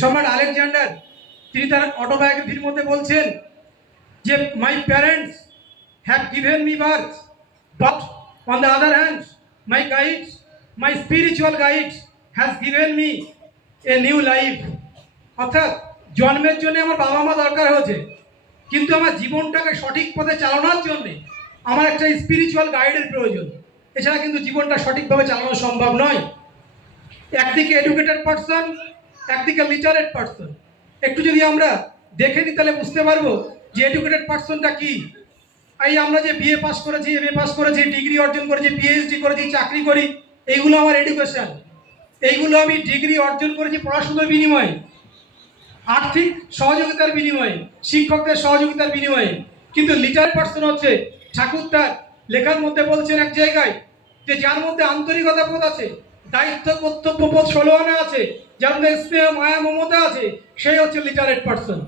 সম্রাট আলেকজান্ডার তিনি তার অটোবায়োগ্রাফির মধ্যে বলছেন যে my parents have given me birth, but on the other hand my spiritual guides has given me a new life. অর্থাৎ জন্মের জন্য আমার বাবা মা দরকার হয়েছে, কিন্তু আমার জীবনটাকে সঠিক পথে চালানোর জন্যে আমার একটা স্পিরিচুয়াল গাইডের প্রয়োজন। এছাড়া কিন্তু জীবনটা সঠিকভাবে চালানো সম্ভব নয়। একদিকে এডুকেটেড পার্সন, একদিকে লিটারেট পার্সন। একটু যদি আমরা দেখে নিই তাহলে বুঝতে পারবো যে এডুকেটেড পার্সনটা কি। এই আমরা যে বিএ পাস করেছি, এমএ পাস করেছি, ডিগ্রি অর্জন করেছি, পিএইচডি করেছি, চাকরি করি, এইগুলো আমার এডুকেশন। এইগুলো আমি ডিগ্রি অর্জন করেছি পড়াশোনার বিনিময়ে, আর্থিক সহযোগিতার বিনিময়ে, শিক্ষকদের সহযোগিতার বিনিময়ে। কিন্তু লিটারেট পার্সন হচ্ছে, ঠাকুর তার লেখার মধ্যে বলছেন এক জায়গায় যে যার মধ্যে আন্তরিকতা বোধ আছে, দায়িত্ব কর্তব্য বোধ 16 আনা আছে, যার মধ্যে স্নেহ মায়া মমতা আছে, সেই হচ্ছে লিটারেট পার্সন।